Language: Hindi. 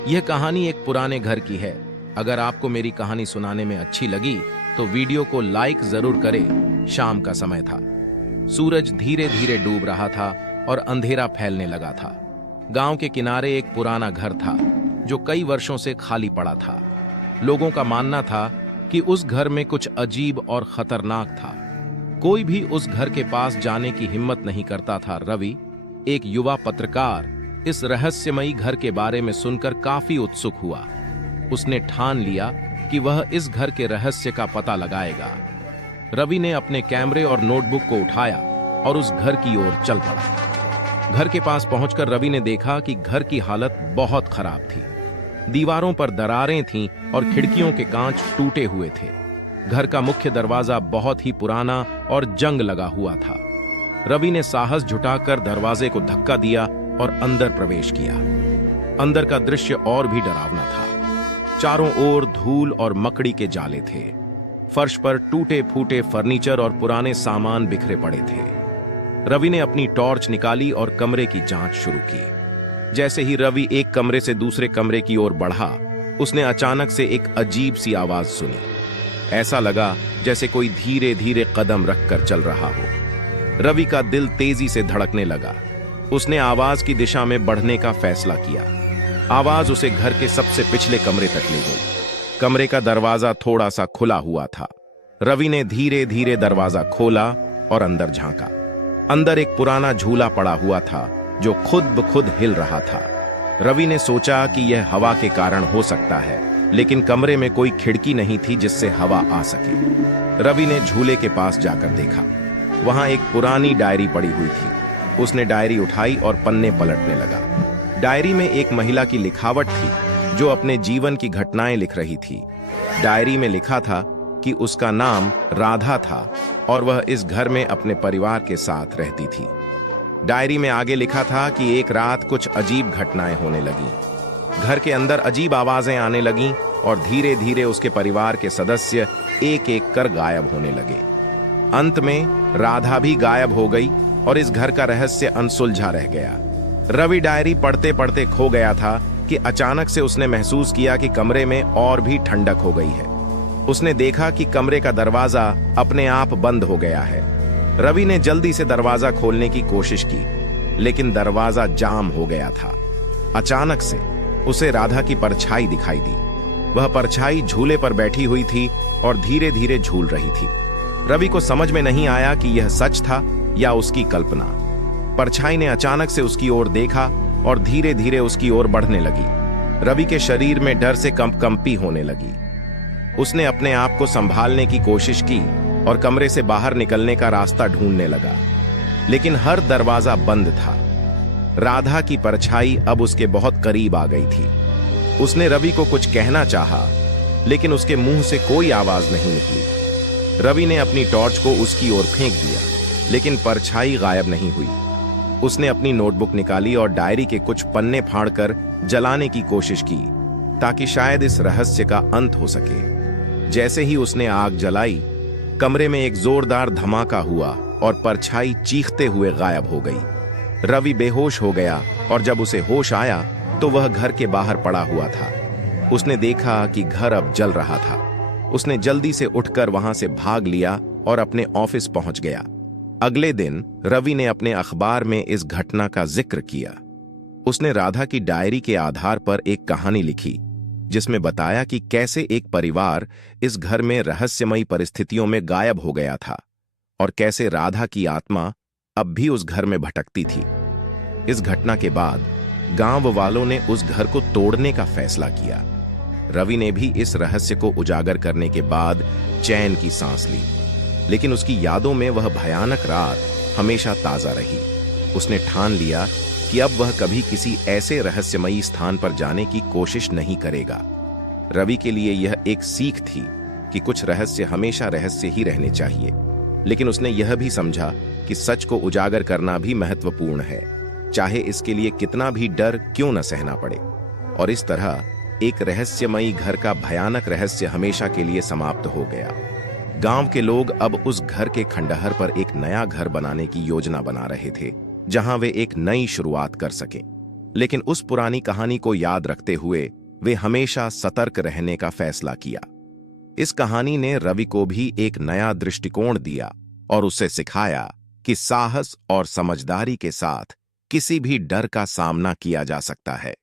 यह कहानी एक पुराने घर की है। अगर आपको मेरी कहानी सुनाने में अच्छी लगी तो वीडियो को लाइक जरूर करें। शाम का समय था। सूरज धीरे धीरे डूब रहा था और अंधेरा फैलने लगा था। गांव के किनारे एक पुराना घर था जो कई वर्षों से खाली पड़ा था। लोगों का मानना था कि उस घर में कुछ अजीब और खतरनाक था। कोई भी उस घर के पास जाने की हिम्मत नहीं करता था। रवि, एक युवा पत्रकार, इस रहस्यमयी घर के बारे में सुनकर काफी उत्सुक हुआ। उसने ठान लिया कि वह इस घर के रहस्य का पता लगाएगा। रवि ने अपने कैमरे और नोटबुक को उठाया और उस घर की ओर चल पड़ा। घर के पास पहुंचकर रवि ने देखा कि घर की हालत बहुत खराब थी। दीवारों पर दरारें थीं और खिड़कियों के कांच टूटे हुए थे। घर का मुख्य दरवाजा बहुत ही पुराना और जंग लगा हुआ था। रवि ने साहस जुटाकर दरवाजे को धक्का दिया और अंदर प्रवेश किया। अंदर का दृश्य और भी डरावना था। चारों ओर धूल और मकड़ी के जाले थे। फर्श पर टूटे फूटे फर्नीचर और पुराने सामान बिखरे पड़े थे। रवि ने अपनी टॉर्च निकाली और कमरे की जांच शुरू की। जैसे ही रवि एक कमरे से दूसरे कमरे की ओर बढ़ा, उसने अचानक से एक अजीब सी आवाज सुनी। ऐसा लगा जैसे कोई धीरे धीरे कदम रखकर चल रहा हो। रवि का दिल तेजी से धड़कने लगा। उसने आवाज की दिशा में बढ़ने का फैसला किया। आवाज उसे घर के सबसे पिछले कमरे तक ले गई। कमरे का दरवाजा थोड़ा सा खुला हुआ था। रवि ने धीरे धीरे दरवाजा खोला और अंदर झांका। अंदर एक पुराना झूला पड़ा हुआ था जो खुद ब खुद हिल रहा था। रवि ने सोचा कि यह हवा के कारण हो सकता है, लेकिन कमरे में कोई खिड़की नहीं थी जिससे हवा आ सके। रवि ने झूले के पास जाकर देखा। वहां एक पुरानी डायरी पड़ी हुई थी। उसने डायरी उठाई और पन्ने पलटने लगा। डायरी में एक महिला की लिखावट थी जो अपने जीवन की घटनाएं लिख रही थी। डायरी में लिखा था कि उसका नाम राधा था और वह इस घर में अपने परिवार के साथ रहती थी। डायरी में आगे लिखा था कि एक रात कुछ अजीब घटनाएं होने लगीं। घर के अंदर अजीब आवाजें आने लगीं और धीरे धीरे उसके परिवार के सदस्य एक एक कर गायब होने लगे। अंत में राधा भी गायब हो गई और इस घर का रहस्य अनसुलझा रह गया। रवि डायरी पढ़ते पढ़ते खो गया था कि अचानक से उसने महसूस किया कि कमरे में और भी ठंडक हो गई है। उसने देखा कि कमरे का दरवाजा अपने आप बंद हो गया है। रवि ने जल्दी से दरवाजा खोलने की कोशिश की, लेकिन दरवाजा जाम हो गया था। अचानक से उसे राधा की परछाई दिखाई दी। वह परछाई झूले पर बैठी हुई थी और धीरे धीरे झूल रही थी। रवि को समझ में नहीं आया कि यह सच था या उसकी कल्पना। परछाई ने अचानक से उसकी ओर देखा और धीरे धीरे उसकी ओर बढ़ने लगी। रवि के शरीर में डर से कंपकंपी होने लगी। उसने अपने आप को संभालने की कोशिश की और कमरे से बाहर निकलने का रास्ता ढूंढने लगा, लेकिन हर दरवाजा बंद था। राधा की परछाई अब उसके बहुत करीब आ गई थी। उसने रवि को कुछ कहना चाहा, लेकिन उसके मुंह से कोई आवाज नहीं निकली। रवि ने अपनी टॉर्च को उसकी ओर फेंक दिया, लेकिन परछाई गायब नहीं हुई। उसने अपनी नोटबुक निकाली और डायरी के कुछ पन्ने फाड़कर जलाने की कोशिश की, ताकि शायद इस रहस्य का अंत हो सके। जैसे ही उसने आग जलाई, कमरे में एक जोरदार धमाका हुआ और परछाई चीखते हुए गायब हो गई। रवि बेहोश हो गया और जब उसे होश आया तो वह घर के बाहर पड़ा हुआ था। उसने देखा कि घर अब जल रहा था। उसने जल्दी से उठकर वहां से भाग लिया और अपने ऑफिस पहुंच गया। अगले दिन रवि ने अपने अखबार में इस घटना का जिक्र किया। उसने राधा की डायरी के आधार पर एक कहानी लिखी, जिसमें बताया कि कैसे एक परिवार इस घर में रहस्यमयी परिस्थितियों में गायब हो गया था और कैसे राधा की आत्मा अब भी उस घर में भटकती थी। इस घटना के बाद गांव वालों ने उस घर को तोड़ने का फैसला किया। रवि ने भी इस रहस्य को उजागर करने के बाद चैन की सांस ली, लेकिन उसकी यादों में वह भयानक रात हमेशा ताजा रही। उसने ठान लिया कि अब वह कभी किसी ऐसे रहस्यमयी स्थान पर जाने की कोशिश नहीं करेगा। रवि के लिए यह एक सीख थी कि कुछ रहस्य हमेशा रहस्य ही रहने चाहिए, लेकिन उसने यह भी समझा कि सच को उजागर करना भी महत्वपूर्ण है, चाहे इसके लिए कितना भी डर क्यों न सहना पड़े। और इस तरह एक रहस्यमयी घर का भयानक रहस्य हमेशा के लिए समाप्त हो गया। गांव के लोग अब उस घर के खंडहर पर एक नया घर बनाने की योजना बना रहे थे, जहां वे एक नई शुरुआत कर सकें। लेकिन उस पुरानी कहानी को याद रखते हुए वे हमेशा सतर्क रहने का फैसला किया। इस कहानी ने रवि को भी एक नया दृष्टिकोण दिया और उसे सिखाया कि साहस और समझदारी के साथ किसी भी डर का सामना किया जा सकता है।